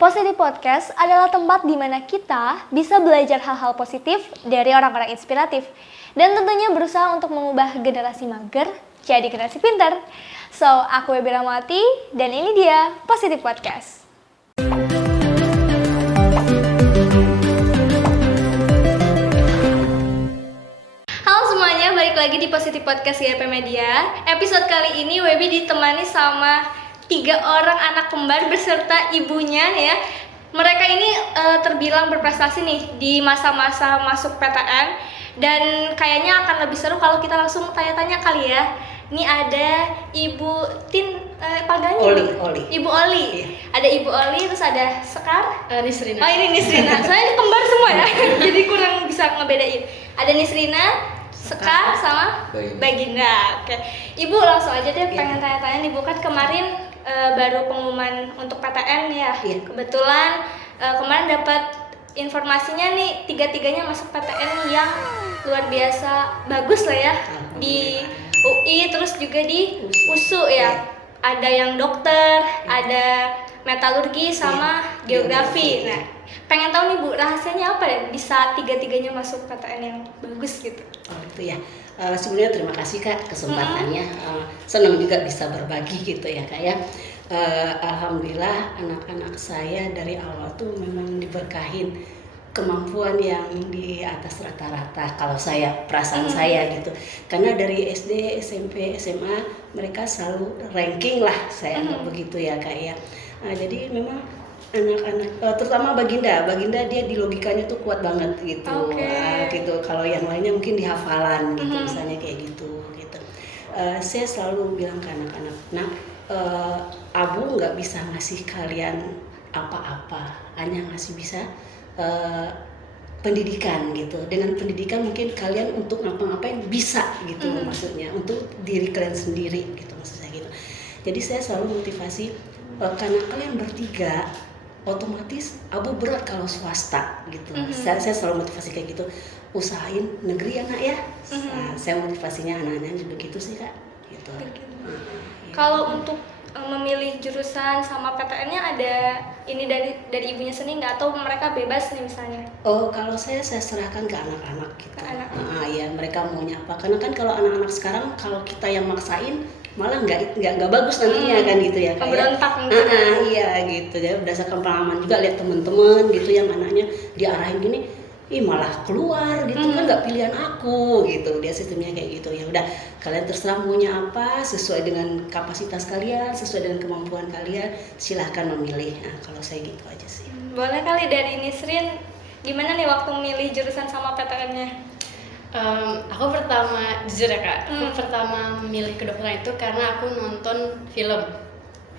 Positif Podcast adalah tempat di mana kita bisa belajar hal-hal positif dari orang-orang inspiratif dan tentunya berusaha untuk mengubah generasi mager jadi generasi pintar. So, aku Webi Rahmawati dan ini dia Positif Podcast. Halo semuanya, balik lagi di Positif Podcast YP Media. Episode kali ini Webi ditemani sama 3 orang anak kembar beserta ibunya ya. Mereka ini terbilang berprestasi nih di masa-masa masuk PTN dan kayaknya akan lebih seru kalau kita langsung tanya-tanya kali ya. Ini ada Ibu panggilnya Oli. Ibu Oli. Iya. Ada Ibu Oli, terus ada Sekar. Nisrina. Oh, ini Nisrina. Soalnya ini kembar semua ya. Jadi kurang bisa ngebedain. Ada Nisrina, Sekar sama Baginda. Oke. Ibu langsung aja deh pengen tanya-tanya nih, Bu, kan kemarin baru pengumuman untuk PTN ya. Iya. Kebetulan kemarin dapat informasinya nih, tiga-tiganya masuk PTN yang luar biasa bagus lah ya. Di UI terus juga di USU ya. Ada yang dokter, ada metalurgi sama geografi. Nah, pengen tahu nih Bu, rahasianya apa ya bisa tiga-tiganya masuk PTN yang bagus gitu? Oh itu ya. Sebenarnya terima kasih Kak kesempatannya. Senang juga bisa berbagi gitu ya Kak ya. Alhamdulillah anak-anak saya dari awal tuh memang diberkahin kemampuan yang di atas rata-rata kalau saya perasaan saya gitu. Karena dari SD, SMP, SMA mereka selalu ranking lah saya anggap begitu ya Kak ya. Jadi memang anak-anak terutama Baginda dia di logikanya tuh kuat banget gitu. Gitu. Kalau yang lainnya mungkin di hafalan gitu misalnya kayak gitu. Saya selalu bilang ke anak-anak, nah Abu nggak bisa ngasih kalian apa-apa, hanya ngasih bisa pendidikan gitu. Dengan pendidikan mungkin kalian untuk ngapa-ngapain bisa gitu maksudnya, untuk diri kalian sendiri gitu maksudnya gitu. Jadi saya selalu motivasi karena kalian bertiga otomatis Abu berat kalau swasta gitu. Saya selalu motivasi kayak gitu, usahain negeri anak ya. Saya motivasinya anak-anak juga gitu sih Kak gitu. Kalau untuk memilih jurusan sama PTN-nya ada ini dari ibunya sendiri nggak, atau mereka bebas nih misalnya? Oh, kalau saya serahkan ke anak-anak gitu. Ke anak. Ya mereka maunya apa. Karena kan kalau anak-anak sekarang kalau kita yang maksain malah nggak bagus nantinya kan gitu ya Kak. Pemberontak mungkin. Iya gitu ya. Berdasarkan pengalaman juga lihat teman-teman gitu yang anaknya diarahin gini, malah keluar gitu kan, nggak pilihan aku gitu. Dia sistemnya kayak gitu. Ya udah, kalian terserah maunya apa, sesuai dengan kapasitas kalian, sesuai dengan kemampuan kalian, silahkan memilih. Nah kalau saya gitu aja sih. Boleh kali dari Nisrin, gimana nih waktu memilih jurusan sama PTN-nya? Aku pertama, jujur ya Kak, aku pertama memilih kedokteran itu karena aku nonton film.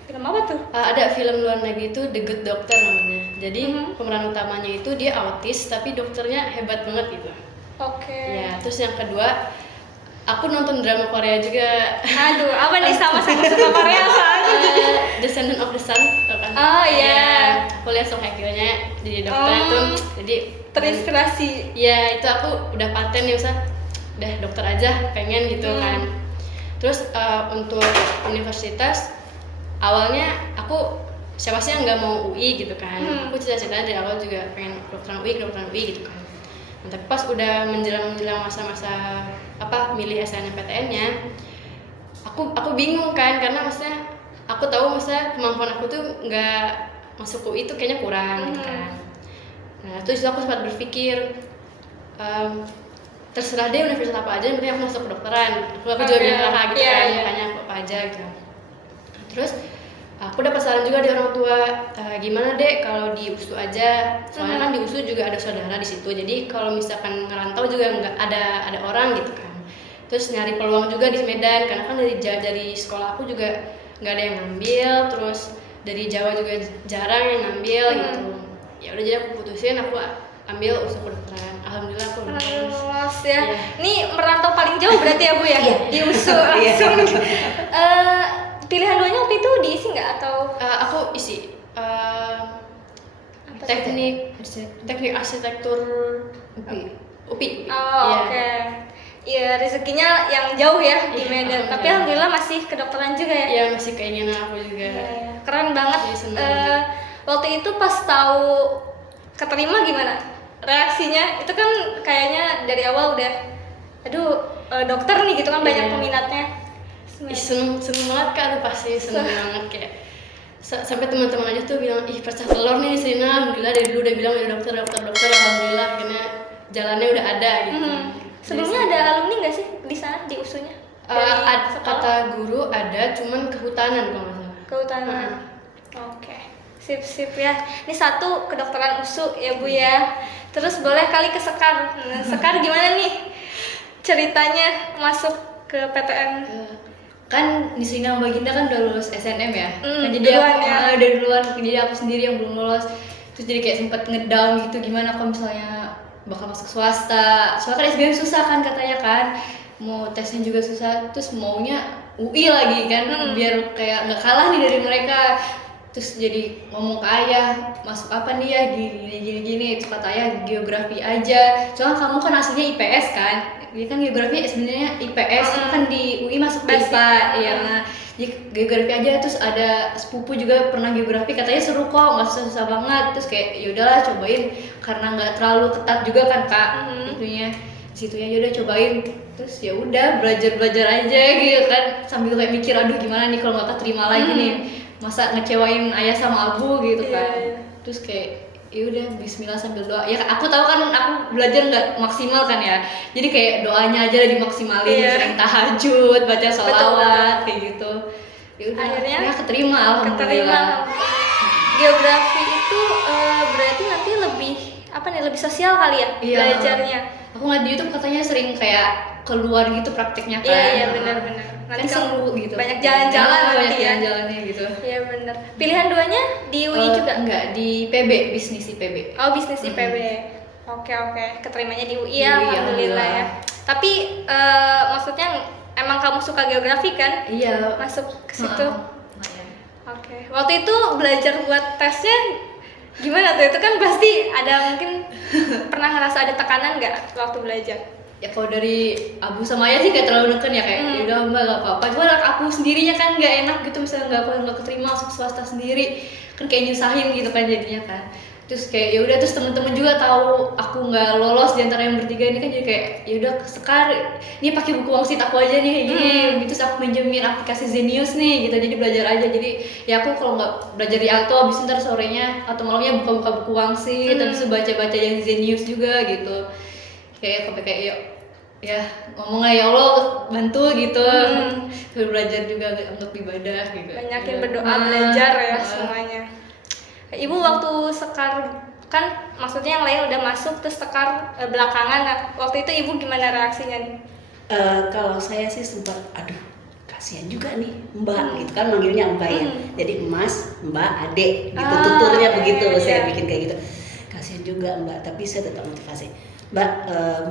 Film apa tuh? Ada film luar negeri itu The Good Doctor namanya. Jadi pemeran utamanya itu dia autis tapi dokternya hebat banget gitu. Oke. Ya, terus yang kedua aku nonton drama Korea juga. Aduh, apa nih, sama-sama suka Korea soalnya. Descendant of the Sun, tau kan? Oh iya. Aku lihat Song Hye Kyo-nya jadi dokter itu, jadi Terinspirasi. ya itu aku udah paten nih, udah dokter aja pengen gitu kan. Terus untuk universitas awalnya aku siapa sih yang nggak mau UI gitu kan. Aku cita-citanya dari awal juga pengen kedokteran UI gitu kan. Nah, tapi pas udah menjelang masa-masa milih SNMPTN-nya, aku bingung kan, karena maksudnya aku tahu maksudnya kemampuan aku tuh nggak masuk UI itu kayaknya kurang gitu kan. Nah terus aku sempat berpikir terserah deh universitas apa aja, yang penting aku masuk kedokteran. Aku juga bilang kakak gitu kan, makanya aku apa aja gitu. Terus aku dapat saran juga dari orang tua, gimana deh kalau di USU aja, soalnya kan di USU juga ada saudara di situ, jadi kalau misalkan ngerantau juga nggak ada orang gitu kan. Terus nyari peluang juga di Medan, karena kan dari sekolah aku juga nggak ada yang ngambil, terus dari Jawa juga jarang yang ngambil gitu. Ya udah, jadi aku putusin aku ambil USU kedokteran. Alhamdulillah aku lulus ya. Ini merantau paling jauh berarti ya Bu ya? Di USU langsung. Pilihan duanya waktu itu diisi nggak atau? Aku isi teknik arsitektur UPI. Oh oke. Iya, rezekinya yang jauh ya di Medan. Tapi alhamdulillah masih kedokteran juga ya? Iya, masih keinginan aku juga. Keren banget. Waktu itu pas tahu keterima gimana? Reaksinya itu kan kayaknya dari awal udah, aduh dokter nih gitu kan banyak Iya. peminatnya. Ih, seneng banget Kak, tuh pasti seneng banget kayak sampai teman-teman aja tuh bilang ih pecah telur nih Srina, alhamdulillah dari dulu udah bilang udah dokter alhamdulillah akhirnya jalannya udah ada gitu. Sebelumnya ada alumni nggak sih di sana di USU-nya? Kata guru ada, cuman kehutanan kalau nggak salah. Kehutanan. Oke. Sip ya. Ini satu kedokteran USU ya Bu ya. Terus boleh kali ke Sekar. Nah, Sekar gimana nih ceritanya masuk ke PTN? Kan di sini Mbak Ginda kan udah lulus SNM ya. Kan jadi duluan aku ya. udah duluan, jadi aku sendiri yang belum lulus. Terus jadi kayak sempet ngedown gitu, gimana kalau misalnya bakal masuk swasta. Soalnya kan SBM susah kan katanya kan. Mau tesnya juga susah, terus maunya UI lagi kan, biar kayak nggak kalah nih dari mereka. Terus jadi ngomong ke ayah, masuk apa nih ya, gini. Itu kata ayah geografi aja. Soalnya kamu kan aslinya IPS kan, jadi kan geografi sebenarnya IPS, kan di UI masuk IPA, ya. Jadi geografi aja. Terus ada sepupu juga pernah geografi, katanya seru kok, nggak susah-susah banget. Terus kayak yaudahlah cobain, karena nggak terlalu ketat juga kan Kak, itunya. Situnya aja udah cobain, terus ya udah belajar aja gitu kan, sambil kayak mikir aduh gimana nih kalau nggak keterima lagi nih, masa ngecewain ayah sama abu gitu kan. Terus kayak ya udah Bismillah sambil doa ya. Aku tahu kan aku belajar nggak maksimal kan ya, jadi kayak doanya aja dimaksimalin, sering tahajud, baca sholawat kayak gitu. Ya udah akhirnya keterima alhamdulillah. Geografi itu berarti nanti lebih lebih sosial kali ya belajarnya. Aku ngeliat di YouTube katanya sering kayak keluar gitu prakteknya kan. Iya benar. Nanti seru gitu. Banyak jalan-jalan banyak nanti ya. jalan-jalannya gitu. Iya benar. Pilihan duanya di UI juga? Enggak, di PB, bisnis IPB. Oh, bisnis IPB. Oke. Keterimanya di UI ya, alhamdulillah ya. Tapi maksudnya emang kamu suka geografi kan? Iya. Masuk ke situ. Oke. Waktu itu belajar buat tesnya gimana tuh? Itu kan pasti ada mungkin pernah ngerasa ada tekanan nggak waktu belajar? Ya kalau dari abu sama ayah sih gak terlalu neken ya, kayak yaudah mbak gak apa-apa. Cuma aku sendirinya kan gak enak gitu, misalnya nggak keterima masuk swasta sendiri kan kayak nyusahin gitu kan jadinya kan. Terus kayak ya udah, terus temen-temen juga tahu aku nggak lolos di antara yang bertiga ini kan, jadi kayak ya udah Sekar ini pakai buku wangsit aku aja nih kayak gini gitu. Terus aku minjemin aplikasi Zenius nih gitu, jadi belajar aja. Jadi ya aku kalau nggak belajar di Alto, abis itu ntar sorenya atau malamnya buka-buka buku wangsit, terus baca-baca yang di Zenius juga gitu. Kayak ya ngomong aja ya Allah bantu gitu. Belajar juga untuk ibadah gitu. Banyakin berdoa, belajar ya semuanya. Ibu waktu Sekar kan maksudnya yang lain udah masuk terus Sekar belakangan. Nah, waktu itu ibu gimana reaksinya nih? Kalau saya sih sempat aduh kasihan juga nih Mbak gitu kan, manggilnya Mbak ya. Jadi Mas, Mbak, Adek gitu, tuturnya begitu. Saya bikin kayak gitu. Kasihan juga Mbak, tapi saya tetap motivasi. Mbak,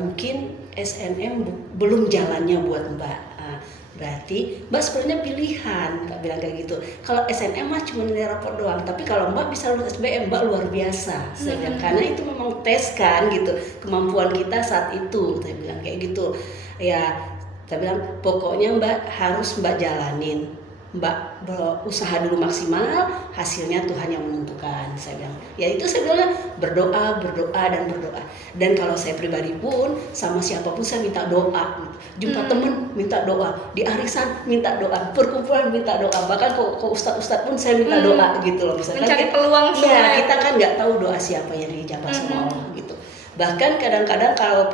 mungkin SNM belum jalannya buat Mbak. Berarti Mbak sebenarnya pilihan, Mbak bilang kayak gitu. Kalau SNM mah cuma nilai rapor doang, tapi kalau Mbak bisa lulus SBM, Mbak luar biasa. Saya bilang, karena itu memang tes kan gitu, kemampuan kita saat itu. Saya bilang kayak gitu. Ya, saya bilang pokoknya Mbak harus Mbak jalanin. Mbak berusaha dulu maksimal, hasilnya Tuhan yang menentukan. Saya bilang, ya itu saya bilang berdoa. Dan kalau saya pribadi pun sama siapapun saya minta doa. Jumpa temen minta doa, di arisan minta doa, perkumpulan minta doa, bahkan ke ustadz pun saya minta doa gitu loh. Misalkan mencari peluang semua. Iya, kita kan nggak tahu doa siapa yang dijabah sama Allah gitu. Bahkan kadang-kadang kalau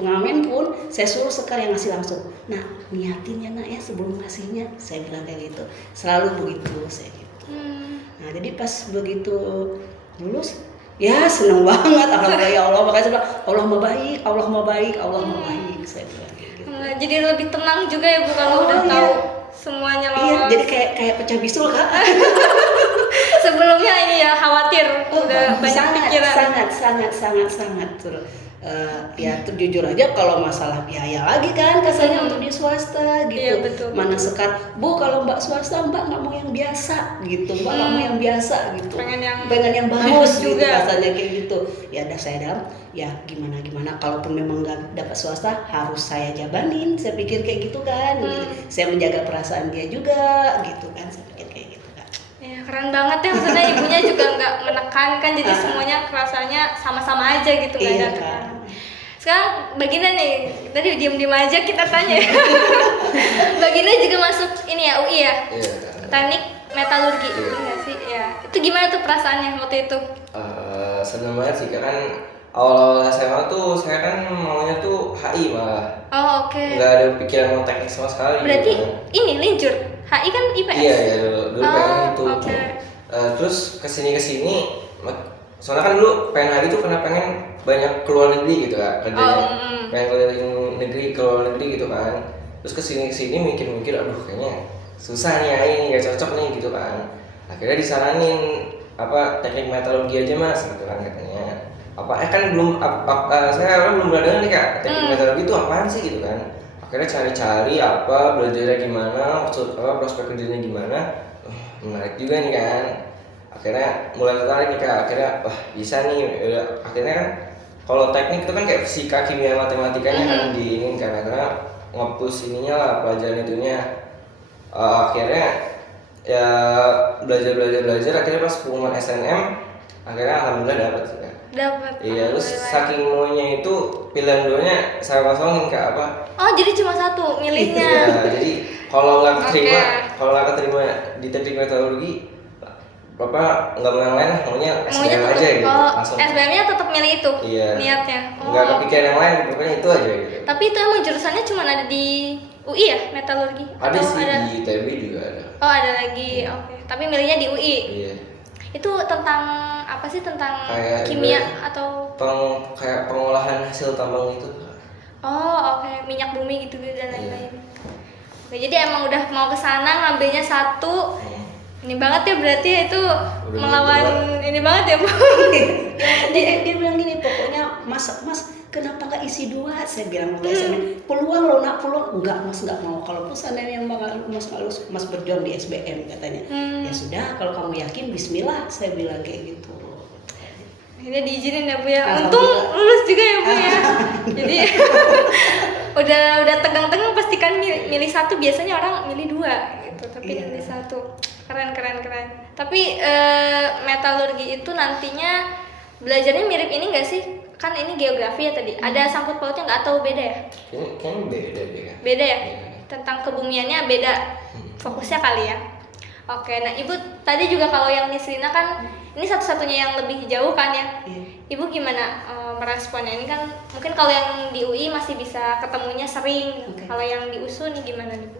pengamen pun saya suruh Sekar yang ngasih langsung. Nah, niatin ya nak ya sebelum ngasihnya. Saya bilang kayak gitu. Selalu begitu saya gitu. Nah, jadi pas begitu lulus, ya seneng banget. Alhamdulillah ya Allah. Makanya saya bilang Allah mau baik. Saya bilang kayak gitu. Jadi lebih tenang juga ya Bu kalau udah tahu semuanya lolos. Iya, jadi kayak pecah bisul Kak. Sebelumnya ini ya khawatir, udah banyak pikiran. Sangat. Ya jujur aja kalau masalah biaya lagi kan kasarnya untuk di swasta gitu. Iya, betul. Mana Sekar, Bu kalau Mbak swasta Mbak nggak mau yang biasa gitu, Mbak nggak mau yang biasa gitu. Pengen yang bagus gitu juga. rasanya kayak gitu. Ya udah saya dalam, ya gimana kalaupun memang nggak dapat swasta harus saya jabanin. Saya pikir kayak gitu kan. Gitu. Saya menjaga perasaan dia juga gitu kan. Saya pikir kayak gitu kan. Ya, keren banget ya, maksudnya ibunya juga nggak menekankan, jadi semuanya rasanya sama-sama aja gitu, nggak ada Iya, tekanan. Kak. Sekarang Bagina nih, tadi diem-diem aja kita tanya. Bagina juga masuk ini ya, UI ya? Iya. Teknik metalurgi, Iya. iya nggak sih? Ya. Itu gimana tuh perasaannya waktu itu? Seneng banget sih, karena kan awal-awal SMA tuh saya kan maunya tuh HI malah. Oh oke. Nggak ada pikiran mau teknik sama sekali. Berarti gitu kan. ini linjur, HI kan IPS? Iya ya dulu Oh, pengen itu. oke. Terus kesini soalnya kan dulu pengen HI tuh karena pengen banyak keluar negeri gitu kan kerjanya. Pengen keliling negeri, keluar negeri gitu kan. Terus kesini mikir-mikir, aduh kayaknya susah nih HI, nggak cocok nih gitu kan. Akhirnya disaranin teknik metalurgi aja mas gitu kan katanya. Kan saya belum pernah nih kak teknik metalurgi itu apaan sih gitu kan. Akhirnya cari-cari belajarnya gimana, prospek kerjanya gimana. Menarik juga nih kan. Akhirnya mulai tertarik nih kak. Akhirnya wah bisa nih. Akhirnya kan kalau teknik itu kan kayak fisika, kimia, matematikanya kan diinginkan. Karena nge-push ininya lah pelajaran itunya. Akhirnya ya belajar akhirnya pas pengumuman SNM akhirnya alhamdulillah dapat sih kak. Dapat. Iya, terus saking maunya itu pilihan duanya saya kosongin kak Oh jadi cuma satu milihnya. Iya, jadi kalau nggak keterima, Oke. di teknik metalurgi, bapak nggak mau yang lain, maunya Maunya SBM tetap, aja gitu, oh langsung. SBM-nya tetap milih itu Iya. niatnya. Nggak kepikiran yang lain, pokoknya itu aja gitu. Tapi itu emang jurusannya cuma ada di UI ya, metalurgi? Ada Atau sih di ITB juga ada. Oh ada lagi, oke. Tapi milihnya di UI. Iya. Itu tentang apa sih, tentang Kayak kimia ibarat- atau? Kayak pengolahan hasil tambang itu. Oh oke, minyak bumi gitu dan lain-lain. Oke, jadi emang udah mau ke sana ngambilnya satu. Ini banget ya berarti ya itu Udah melawan gitu ini banget ya Bu. Dia bilang gini, pokoknya mas kenapa nggak isi 2? Saya bilang waktu SMA, peluang lo nak peluang, enggak mas nggak mau. Kalau seandainya mas berjuang di SBM katanya, ya sudah kalau kamu yakin Bismillah, saya bilang kayak gitu. Akhirnya diizinin ya Bu ya. Alhamdulillah. Untung lulus juga ya Bu ya. Jadi udah tegang-tegang pastikan milih satu, biasanya orang milih 2 gitu, tapi Iya. milih satu. Keren. Tapi metalurgi itu nantinya belajarnya mirip ini enggak sih? Kan ini geografi ya tadi. Ada sangkut pautnya nggak atau beda ya? Kayaknya beda deh kan. Beda ya? Iya. Tentang kebumiannya beda fokusnya kali ya. Oke, nah Ibu tadi juga kalau yang Nisrina kan ini satu-satunya yang lebih jauh kan ya. Iya. Ibu gimana meresponnya? Ini kan mungkin kalau yang di UI masih bisa ketemunya sering. Oke. Kalau yang di USU nih gimana nih Bu?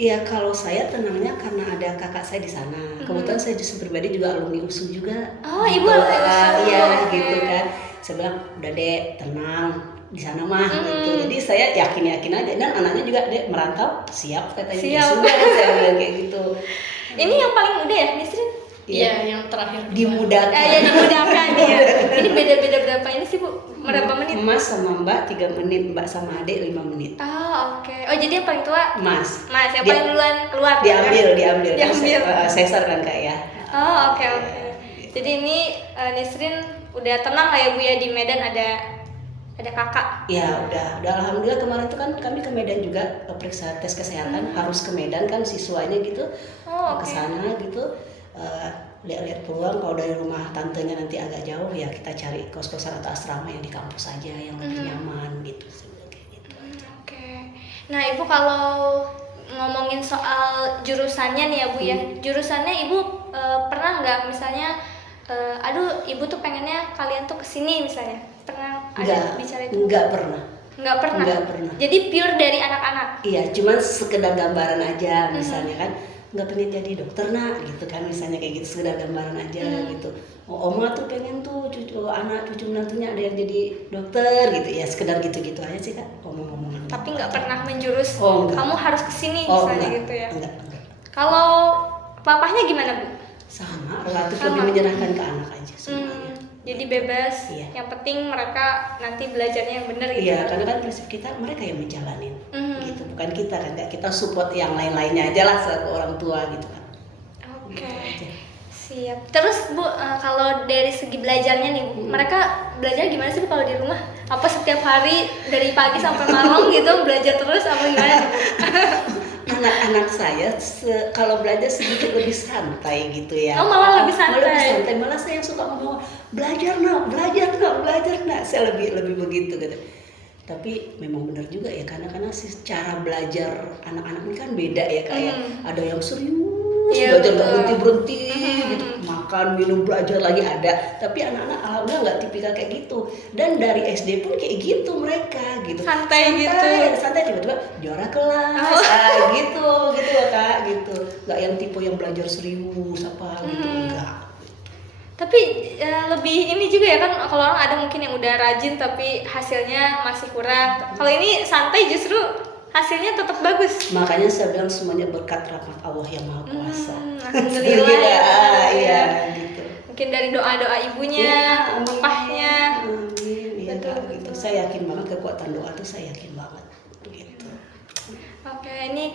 Iya, kalau saya tenangnya karena ada kakak saya di sana. Kebetulan saya justru pribadi juga alumni USU juga. Oh, Ibu Gitu. alumni USU. Iya, Oke. gitu kan. Saya bilang, udah Dek, tenang di sana mah gitu. Jadi saya yakin aja, dan anaknya juga Dek merantau, siap katanya. Ya Siap. sudah, saya bilang kayak gitu. Ini yang paling muda ya, Nisrin? Iya, yang terakhir. Dimudahkan. Ya dimudahkan ya. Ini beda-beda berapa ini sih Bu? Berapa menit? Mas sama Mbak 3 menit, Mbak sama Adek 5 menit. Oh oke. Oh jadi yang paling tua Mas. Mas, yang Dia- paling duluan keluar. Diambil. Diambil. Sesar kan Kak ya. Oh oke. Jadi ini Nisrin udah tenang lah ya Bu ya, di Medan ada kakak. Ya udah alhamdulillah. Kemarin tuh kan kami ke Medan juga periksa tes kesehatan, harus ke Medan kan siswanya gitu. Oh, Ke oke. sana gitu. Lihat-lihat peluang, kalau dari rumah tantenya nanti agak jauh ya kita cari kos-kosan atau asrama yang di kampus aja yang lebih nyaman gitu. Saya bilang kayak gitu. Oke. Nah, Ibu kalau ngomongin soal jurusannya nih ya, Bu ya. Jurusannya Ibu pernah nggak misalnya aduh, Ibu tuh pengennya kalian tuh kesini misalnya. Pernah ada bicara itu? Enggak pernah. Nggak pernah. Nggak pernah. Jadi pure dari anak-anak. Iya, cuman sekedar gambaran aja misalnya kan, nggak pengen jadi dokter nak gitu kan, misalnya kayak gitu, sekedar gambaran aja gitu. Oh, oma tuh pengen tuh anak cucu menantunya ada yang jadi dokter gitu ya, sekedar gitu-gitu aja sih Kak, omong-omongan. Tapi nggak pernah menjurus. Oh, enggak. Kamu harus kesini Oh, misalnya enggak, gitu ya. enggak. Kalau papahnya gimana Bu? Sama, relatif Sama. lebih menyerahkan ke anak aja semuanya. Jadi bebas. Iya. Yang penting mereka nanti belajarnya yang benar gitu. Iya, karena kan prinsip kita mereka yang menjalanin, Mhm. gitu, bukan kita kan, Kak. Kita support yang lain-lainnya aja lah selaku orang tua gitu kan. Oke. Gitu aja. Siap. Terus Bu, kalau dari segi belajarnya nih Bu, mereka belajar gimana sih Bu kalau di rumah? Apa setiap hari dari pagi sampai malam gitu belajar terus apa gimana nih Bu? anak-anak saya kalau belajar sedikit lebih santai gitu ya. Oh, malah lebih Malah lebih santai. santai. Malah saya yang suka ngomong belajar nak, belajar nak. Saya lebih begitu gitu. Tapi memang benar juga ya, karena si cara belajar anak-anak ini kan beda ya, kayak ada yang serius Iya, belajar nggak betul. berhenti gitu, makan minum belajar lagi ada. Tapi anak-anak alhamdulillah nggak tipikal kayak gitu, dan dari SD pun kayak gitu mereka gitu, Santai gitu. santai tiba-tiba juara kelas gitu loh kak, gitu. Nggak yang tipe yang belajar serius apa gitu, enggak. Tapi lebih ini juga ya kan, kalau orang ada mungkin yang udah rajin tapi hasilnya masih kurang. Kalau ini santai justru hasilnya tetap bagus. Makanya saya bilang semuanya berkat rahmat Allah yang Maha Kuasa. Alhamdulillah ya. Iya gitu. Mungkin dari doa-doa ibunya, Iya, amin. papahnya. Amin. Iya, Betul, Kak, gitu. betul. Saya yakin banget kekuatan doa tuh, saya yakin banget. Gitu. Oke, ini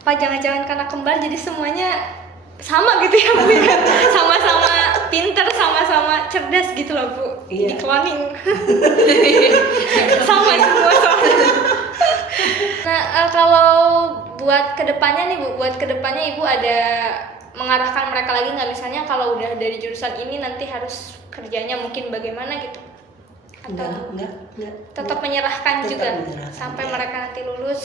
apa jangan-jangan karena kembar jadi semuanya sama gitu ya Bu ya? Sama-sama pinter, sama-sama cerdas gitu loh Bu. Iya. Di cloning. Sama semua sama. Nah, kalau buat kedepannya nih Bu, buat kedepannya Ibu ada mengarahkan mereka lagi nggak, misalnya kalau udah dari jurusan ini nanti harus kerjanya mungkin bagaimana gitu? Atau Enggak. tetap menyerahkan Tetap juga menyerahkan, sampai iya. mereka nanti lulus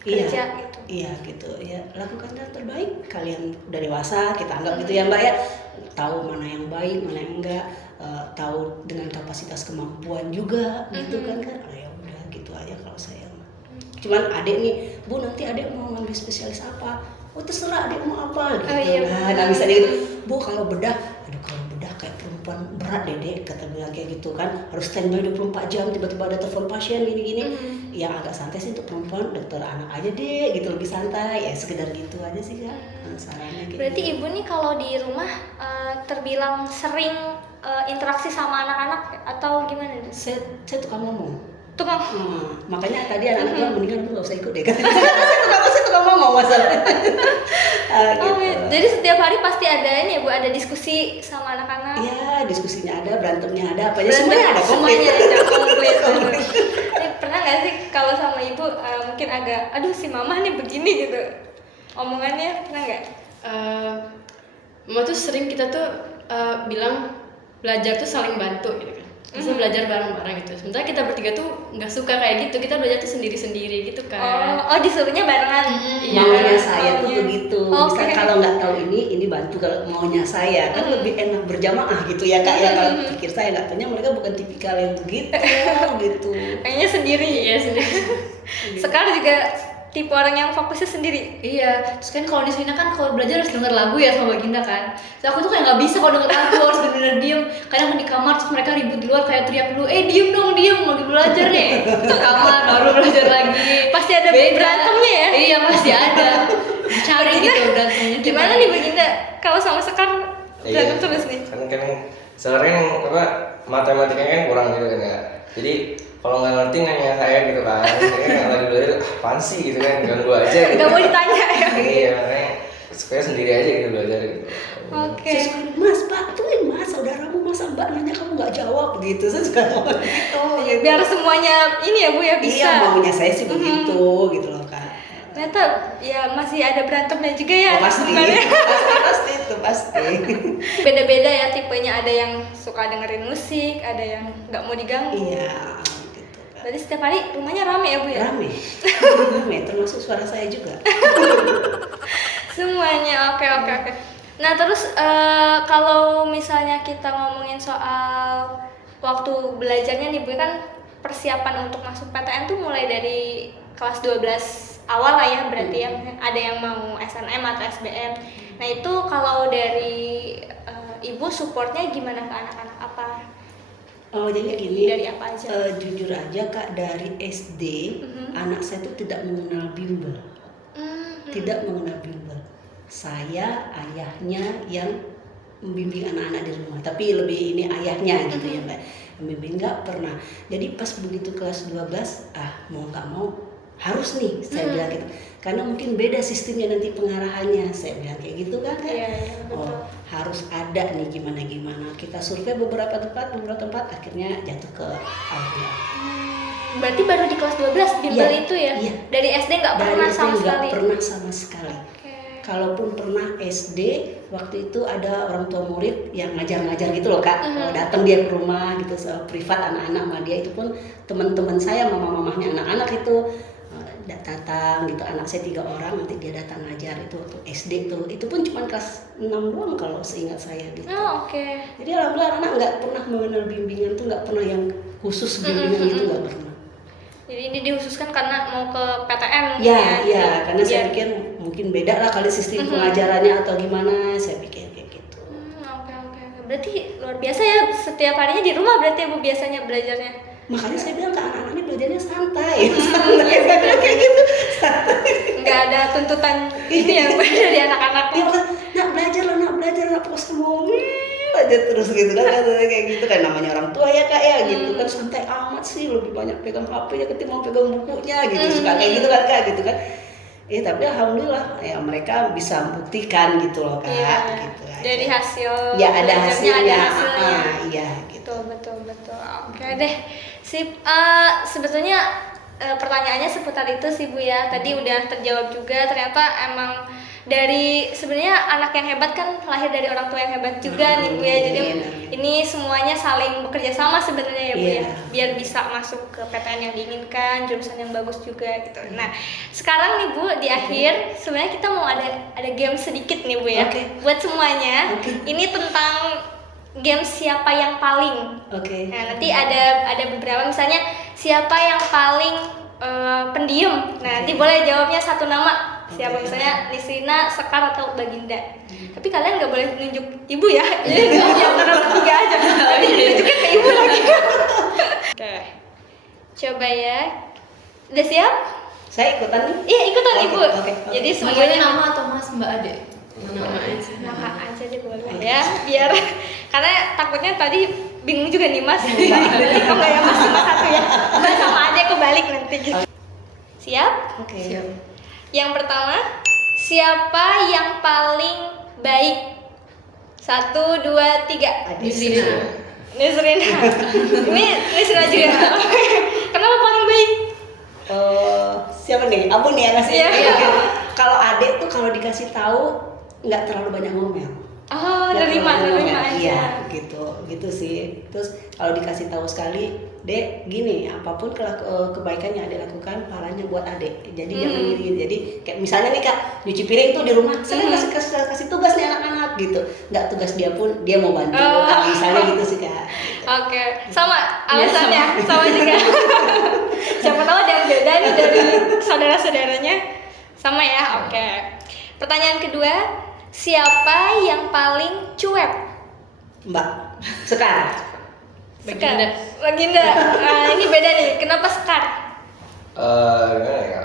Iya, kerja gitu? iya gitu ya, lakukan yang terbaik. Kalian udah dewasa, kita anggap gitu ya Mbak ya, tahu mana yang baik mana yang enggak, tahu dengan kapasitas kemampuan juga gitu kan. Ya udah gitu aja kalau saya. Cuman adik nih, Bu nanti adik mau ngambil spesialis apa? Oh terserah adik mau apa gitu. Oh, iya, Nah misalnya gitu, Bu kalau bedah, aduh kalau bedah kayak perempuan berat deh kata bilang kayak gitu kan, harus standby 24 jam, tiba-tiba ada telepon pasien gini-gini. Yang agak santai sih untuk perempuan, dokter anak aja deh gitu, lebih santai ya, sekedar gitu aja sih Kak sarannya gitu. Berarti Ibu nih kalau di rumah terbilang sering interaksi sama anak-anak atau gimana? saya tukang ngomong. Tukang Makanya tadi anak-anak bilang mendingan lu gak usah ikut deh kan. Saya tukang ngomong masalahnya. Oh, Gitu. jadi setiap hari pasti ada ini ya Bu, ada diskusi sama anak-anak. Iya, diskusinya ada, berantemnya ada, apanya semuanya ada, semuanya komplit. ada komplit. Ini pernah nggak sih kalau sama Ibu mungkin agak, aduh si Mama nih begini gitu, omongannya pernah nggak? Mama tuh sering kita tuh bilang belajar tuh saling bantu gitu kan. Bisa belajar bareng-bareng gitu. Sementara kita bertiga tuh nggak suka kayak gitu. Kita belajar tuh sendiri-sendiri gitu kan. Oh disuruhnya barengan. Iya. Maunya saya tuh Maunya. begitu. Oke. Misal kalau nggak tahu ini bantu, kalau maunya saya kan lebih enak berjamaah gitu ya Kak ya. Kalau pikir saya nggak taunya mereka bukan tipikal yang begitu gitu. Kayaknya sendiri. Iya sendiri. Sekarang juga tipe orang yang fokusnya sendiri. Iya, terus kan kalau di sini kan kalau belajar harus denger lagu ya sama Baginda kan. Terus aku tuh kayak nggak bisa kalau denger lagu, harus bener-bener diem. Kadang di kamar terus mereka ribut di luar kayak teriak dulu, diem dong, diem lagi belajar nih. Ke kamar baru belajar lagi. Pasti ada Beda. berantemnya ya. Iya pasti ada. Cari Baginda, gitu berantemnya. Gimana nih Baginda? Kalau sama Sekar berantem Iya. terus nih? Kan sebenarnya apa matematikanya kan kurang gitu kan ya. Jadi kalau nggak ngerti nanya saya gitu kan, saya kan lagi belajar apaan sih gitu kan, ganggu aja gitu. Gak mau ditanya ya? Iya, makanya supaya sendiri aja gitu belajar gitu. Oke. Saya suka, Mas bantuin Mas, saudaramu masa Mbak nanya kamu nggak jawab gitu. Saya suka ngomong gitu. Biar semuanya ini ya Bu ya bisa. Iya, maunya saya sih begitu gitu loh Kak. Ternyata ya masih ada berantemnya juga ya. Oh, pasti, sebenarnya. pasti itu pasti. Beda-beda ya tipenya, ada yang suka dengerin musik, ada yang nggak mau diganggu. Iya, gitu Kak. Berarti setiap hari rumahnya rame ya Bu ya? Rame, termasuk suara saya juga. Semuanya, oke. Nah terus kalau misalnya kita ngomongin soal waktu belajarnya nih Bu, kan persiapan untuk masuk PTN tuh mulai dari kelas 12 awal lah ya berarti ya. Ada yang mau SNM atau SBM. Nah itu kalau dari Ibu supportnya gimana ke anak-anak, apa? Oh jadi gini, Dari apa aja? jujur aja Kak, dari SD anak saya tuh tidak mengenal bimbel, tidak mengenal bimbel. Saya ayahnya yang membimbing anak-anak di rumah, tapi lebih ini ayahnya gitu ya Mbak, membimbing nggak pernah. Jadi pas begitu kelas 12, mau nggak mau harus nih saya bilang gitu, karena mungkin beda sistemnya nanti pengarahannya, saya bilang kayak gitu kan. Iya, betul. Oh, harus ada nih gimana kita survei beberapa tempat akhirnya jatuh ke Aulia. Berarti baru di kelas 12 bimbel Iya, itu ya? iya. Dari SD nggak Dari pernah SD sama nggak sekali? pernah sama sekali. Oke. Kalaupun pernah SD, waktu itu ada orang tua murid yang ngajar-ngajar gitu loh kak. Kalau datang dia ke rumah gitu, privat anak-anak sama dia itu pun teman-teman saya, mama-mamahnya anak-anak itu datang gitu. Anak saya 3 orang, nanti dia datang ngajar itu waktu SD tuh. Itu pun cuma kelas 6 doang kalau seingat saya gitu. Oh, oke. Jadi alhamdulillah anak nggak pernah mengenal bimbingan tuh, nggak pernah yang khusus bimbingan gitu, nggak pernah. Jadi ini dikhususkan karena mau ke PTN mungkin Ya, ya, karena saya Biar- pikir mungkin beda lah kali sistem pengajarannya atau gimana, saya pikir kayak gitu. Oke. Berarti luar biasa ya, setiap harinya di rumah berarti Bu biasanya belajarnya. Makanya saya bilang ke anak-anak ini belajarnya santai, santai, saya bilang kayak gitu. Nggak ada tuntutan ini yang dari anak-anaknya. Dia makan, nak belajar, nak pokoknya ngomel aja terus gitu kan, katanya kayak gitu kan, namanya orang tua ya kak ya gitu kan, santai amat sih, lebih banyak pegang HP-nya ketimbang pegang bukunya gitu, suka kayak gitu kan kak gitu kan. Tapi alhamdulillah ya mereka bisa buktikan gitu loh kak, Iya. gitu aja. Dari hasil Ya ada belajarnya hasilnya, ada hasilnya. iya gitu. Betul. Oke deh. Sip. Sebetulnya pertanyaannya seputar itu sih Bu ya. Tadi udah terjawab juga. Ternyata emang dari sebenarnya anak yang hebat kan lahir dari orang tua yang hebat juga nih Bu ya. Jadi ini semuanya saling bekerja sama sebenarnya ya Bu ya. Iya. Biar bisa masuk ke PTN yang diinginkan, jurusan yang bagus juga gitu. Nah, sekarang nih Bu di akhir sebenarnya kita mau ada game sedikit nih Bu ya. Oke. Buat semuanya. Oke. Ini tentang game siapa yang paling. Oke. Nah, nanti ada beberapa misalnya siapa yang paling pendiam. Nah, nanti boleh jawabnya satu nama. Siapa Oke. misalnya Nisrina, Sekar atau Baginda. Tapi kalian nggak boleh nunjuk ibu ya. Jadi yang mana bertiga aja. Nanti tunjuknya ke ibu lagi. Oke. Coba ya. Udah siap? Saya ikutan nih. Iya, ikutan Oke, ibu. oke. Jadi Semuanya semuanya nama atau Mas Mbak Ade? Nama aja. nama aja deh boleh ya. Biar karena takutnya tadi bingung juga nih Mas. Kok nggak ya Mas cuma satu ya? Mbak sama aja kebalik nanti gitu. Siap? Oke. Yang pertama, siapa yang paling baik? 1, 2, 3. Nisrina. Nisrina. Ini Nisrina juga. Kenapa paling baik? Siapa nih? Abu nih yang ngasih. Iya. Kalau adek tuh kalau dikasih tahu nggak terlalu banyak ngomel. Oh, Nggak nerima terlalu ngomel. aja. Iya, gitu sih. Terus kalau dikasih tahu sekali, Dek, gini, apapun kebaikan yang adek lakukan, pahalanya buat adek. Jadi jangan iri. Jadi kayak misalnya nih kak, nyuci piring tuh di rumah, saya kasih tugas nih anak-anak gitu. Nggak tugas dia pun dia mau bantu. Oh. Misalnya gitu sih kak. Oke, sama alasannya, sama juga. Siapa tahu ada yang beda nih dari saudara-saudaranya. Sama ya, oke. Pertanyaan kedua, siapa yang paling cuek? Mbak, sekarang. Baginda. Baginda. Nah, ini beda nih. Kenapa Sekar? Gimana ya?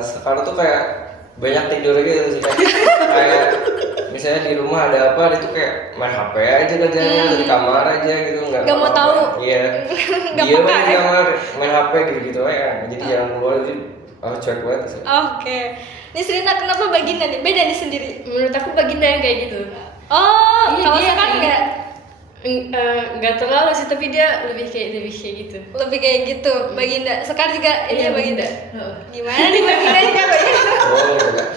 Sekarang tuh kayak banyak tidur gitu sih kayak misalnya di rumah ada apa, dia tuh kayak main HP aja kerjanya, atau di kamar aja gitu, Nggak mau tahu. Iya. Nggak Dia peka main di ya? kamar main HP gitu aja, jadi jarang keluar, jadi cuek banget sih. Oke. Nisrina, kenapa Baginda nih? Beda nih sendiri. Menurut aku Baginda yang kayak gitu. Oh, Iya, kalau dia Sekar kayak enggak? Nggak terlalu sih, tapi dia lebih kayak gitu. Lebih kayak gitu. Baginda. Sekar juga ini ya Baginda. Heeh. Gimana nih Baginda juga Baginda? Oh, enggak.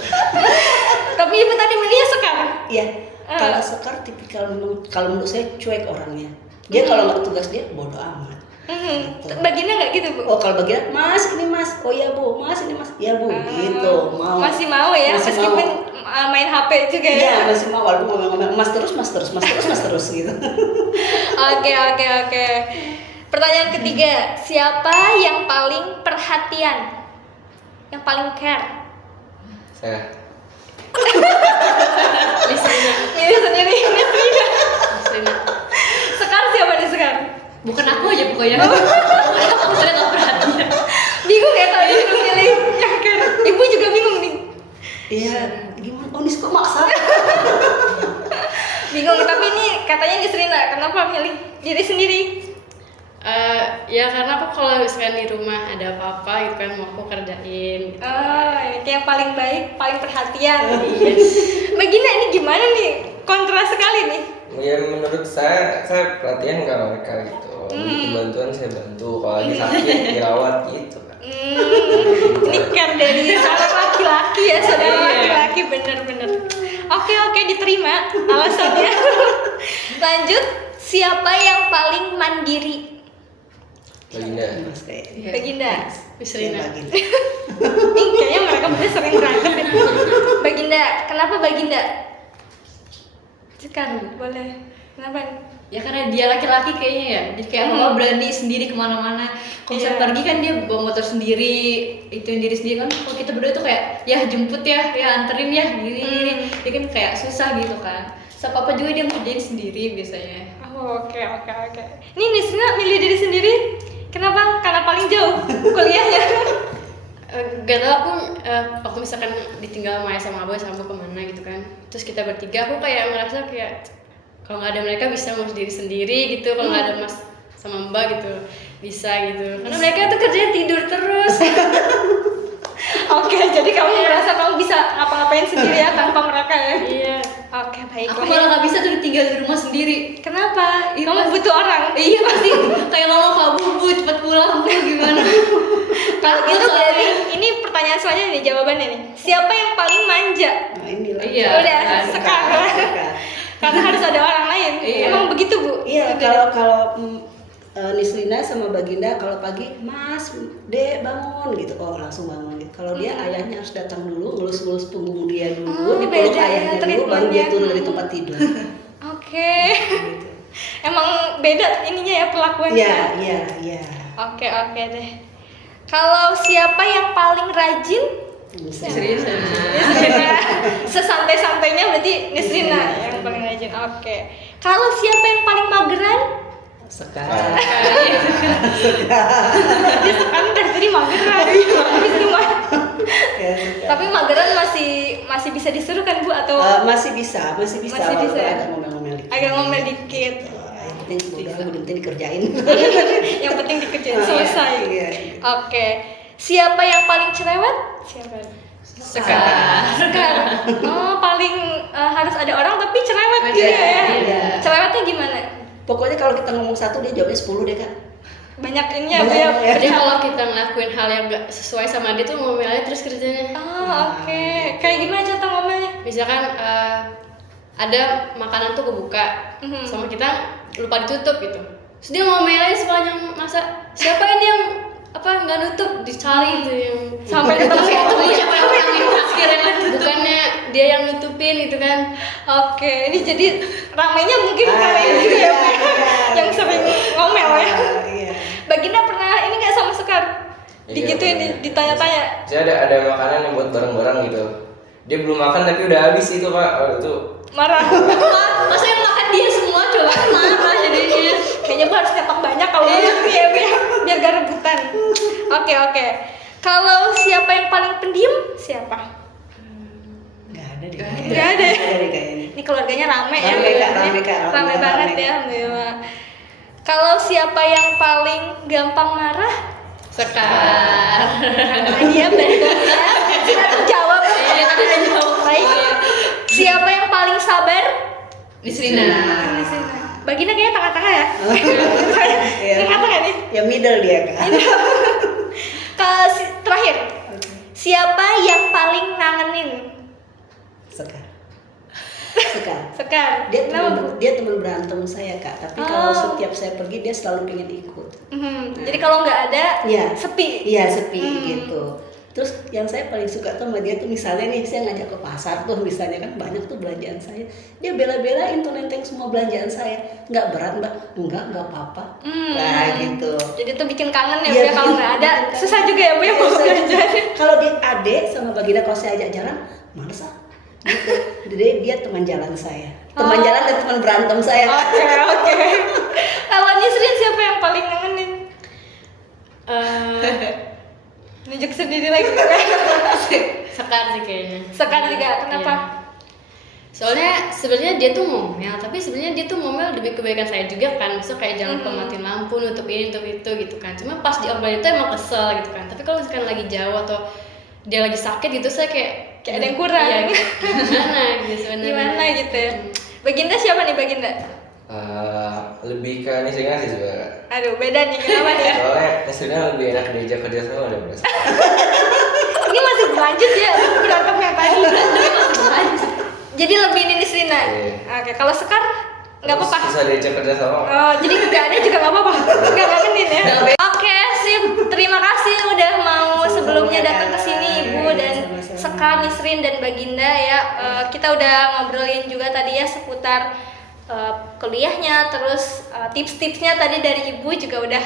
Tapi ibu tadi milihnya Sekar. Iya. Kalau Sekar tipikal memang, kalau menurut saya cuek orangnya. Dia kalau nggak tugas dia bodo amat. Baginda nggak gitu Bu? Oh kalau bagian Mas ini Mas, oh ya Bu, Mas ini Mas, ya Bu, gitu mau. Masih mau ya, Masih meskipun mau. main HP juga ya. Iya masih mau, walaupun ngomong-ngomong Mas terus gitu. Oke. Pertanyaan ketiga, siapa yang paling perhatian? Yang paling care? Saya. Nisrina. Milih sendiri. Nisrina. Sekar siapa nih Sekar? Bukan aku aja pokoknya. Aku sudah nggak perhatian. Bingung ya kalau disuruh milih yang care. Ibu juga bingung nih. Iya, gimana? Oh Nis kok maksa? Bingung, tapi ini katanya Nisrina. Kenapa milih diri sendiri? Ya karena aku kalau misalkan di rumah ada apa-apa gitu kan mau aku kerjain. Oh, ini yang paling baik, paling perhatian. Baginda ini gimana nih? Kontra sekali nih. Ya menurut saya perhatian ke mereka gitu. Butuh bantuan saya bantu, kalau lagi sakit dirawat gitu kan. Ini kan dari saudara laki-laki ya, saudara laki-laki, bener-bener. Oke, diterima alasannya. Lanjut, siapa yang paling mandiri? Baginda. Mas kayak Baginda. Misalnya Baginda. Ih, kayaknya mereka berdua sering berantem deh. Baginda, kenapa Baginda? Sekarang boleh. Kenapa? Ya karena dia laki-laki kayaknya ya, jadi kayak mama berani sendiri kemana-mana. Kalau saya pergi kan dia bawa motor sendiri, ituin diri sendiri kan. Kalau kita berdua tuh kayak ya jemput ya anterin ya gini. Dia kan kayak susah gitu kan. Apa juga dia ngerjain sendiri biasanya. Oh, oke. Ini Nisna milih diri sendiri. Kenapa? Karena paling jauh kuliahnya. gak tau aku waktu misalkan ditinggal sama ayah sama abah sama kemana gitu kan, terus kita bertiga aku kayak merasa kayak kalau nggak ada mereka bisa ngurus diri sendiri gitu, kalau nggak ada mas sama mbak gitu bisa gitu, karena mereka tuh kerjanya tidur terus. Oke, jadi kamu merasa kamu bisa ngapa-ngapain sendiri ya tanpa mereka ya? Iya. Oke, baik. Aku malah nggak bisa tuh tinggal di rumah sendiri. Kenapa? Kamu butuh orang. Iya pasti kayak mama kabur bu cepet pulang bu gimana? Kalau gitu berarti ini pertanyaan selanjutnya nih, jawabannya nih. Siapa yang paling manja? Nah inilah. Iya. Udah, sekarang. Karena harus ada orang lain. Iya. Emang begitu, Bu? Iya, kalau Nislina sama Baginda kalau pagi, Mas, Dek bangun gitu, oh langsung bangun gitu. Kalau dia ayahnya harus datang dulu, ngelus-ngelus punggung dia dulu, dipeluk beda ayahnya dulu, baru dia treatmentnya. turun dari tempat tidur. Oke. Emang beda ininya ya perlakuannya. Iya. Oke deh. Kalau siapa yang paling rajin? Serius ya? Nisrina. Sesantai-santainya berarti Nisrina yang paling rajin. Oke. Kalau siapa yang paling mageran? Sekarang. Dia sekarang dari tadi mageran. Habis itu Tapi mageran masih bisa disuruh kan Bu atau Masih bisa. Masih bisa. Walaupun agak ngomel-ngomel dikit. agak ngomel dikit? Yang penting udah penting dikerjain. Yang penting dikerjain selesai. Iya. Oke. Siapa yang paling cerewet? Siapa? Sekar. Oh, paling harus ada orang tapi cerewet gitu ya. Iya. Cerewetnya gimana? Pokoknya kalau kita ngomong satu dia jawabnya 10 deh Kak. Banyak ini ya, Bu Banyak, ya. ya. Jadi kalau kita ngelakuin hal yang gak sesuai sama dia tuh ngomelnya terus kerjanya. Oh, oke. Kayak gimana contoh ngomelnya? Misalkan ada makanan tuh kebuka sama kita lupa ditutup gitu, terus dia ngomelin sepanjang masa, siapa ini yang nggak nutup, dicari gitu yang Sampai ketemu siapa yang akhirnya bukannya dia yang nutupin gitu kan. Oke, ini jadi ramainya mungkin karena ini juga ya, Bu, yang sering ngomel ya. Iya. Baginda pernah ini nggak sama Sekar? Iya, Digituin, pernah. ditanya-tanya. Saya ada makanan yang buat bareng-bareng gitu. Dia belum makan tapi udah habis itu Pak. Oh, itu Marah. Masa yang makan dia semua coba marah jadinya. Kayaknya Bu harus nyetok banyak kalau gitu ya, Bu, ya. Biar gak rebutan. Oke. Kalau siapa yang paling pendiam? Siapa? Nggak ada deh. Nggak ada. deh kayaknya. Ini keluarganya rame ya. Rame, Kak, Ini rame, Kak. Rame Alhamdulillah, banget rame. ya, alhamdulillah. Kalau siapa yang paling gampang marah? Sekar. Dia benar. Sudah terjawab. Baik. Siapa yang paling sabar? Nisrina. Baginda kayaknya tengah-tengah ya. Iya. Tengah-tengah nih. Ya middle dia Kak. Terakhir. Siapa yang paling ngangenin? Sekar. Sekar. Dia teman berantem saya Kak. Tapi kalau setiap saya pergi dia selalu pengen ikut. Jadi kalau nggak ada, Iya. sepi. Iya sepi gitu. Terus yang saya paling suka tuh sama dia tuh misalnya nih saya ngajak ke pasar tuh misalnya kan banyak tuh belanjaan saya, dia bela-belain tuh nenteng semua belanjaan saya, nggak berat Mbak, nggak apa-apa, nah gitu. Jadi tuh bikin kangen ya, Bu, Iya, ya kalau nggak ada, bikin susah juga ya, Bu, ya kalau Susah. belanjaan. Kalau di Ade sama Baginda kalau saya ajak jalan, males ah. Gitu. Jadi dia teman jalan saya, teman jalan dan teman berantem saya. Oke. Kalau Nisrin siapa yang paling ngangenin? Nunjuk sendiri lagi kan? Sekar sih kayaknya. Sekar juga, kenapa? Iya. Soalnya sebenarnya dia tuh ngomel, tapi sebenarnya dia tuh ngomel demi kebaikan saya juga kan. Maksudnya kayak jangan lupa matiin lampu, nutup ini, nutup itu gitu kan. Cuma pas diomelin itu emang kesel gitu kan. Tapi kalau misalkan lagi jauh atau dia lagi sakit gitu, saya kayak Kayak ada yang kurang. Iya, gimana gitu sebenarnya. Gimana gitu ya? Baginda siapa nih Baginda? Lebih ke Nisringa sih sebenarnya. Aduh, beda nih, kenapa nih ya? Soalnya Nisringa lebih enak diajak kerja sama daripada saya. Ini masih berlanjut ya, berantemnya tadi. Jadi lebih ini Nisrina. Iya. Oke, kalau Sekar nggak apa-apa. Susah diajak kerja sama. Oh, jadi nggak ada juga nggak apa-apa. Nggak kangenin ya. Oke, sip. Terima kasih udah mau sebelumnya datang ke sini Ibu dan Sekar, Nisrin dan Baginda ya. Kita udah ngobrolin juga tadi ya seputar kuliahnya, terus tips-tipsnya tadi dari Ibu juga udah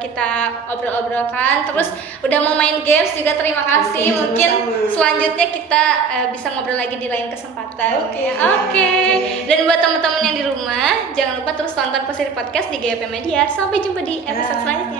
kita obrol-obrolkan. Terus udah mau main games juga, terima kasih. Oke, Mungkin sama-sama. selanjutnya kita bisa ngobrol lagi di lain kesempatan. Oke. Oke. Dan buat teman-teman yang di rumah, jangan lupa terus tonton Pasir Podcast di GAP Media. Sampai jumpa di episode selanjutnya.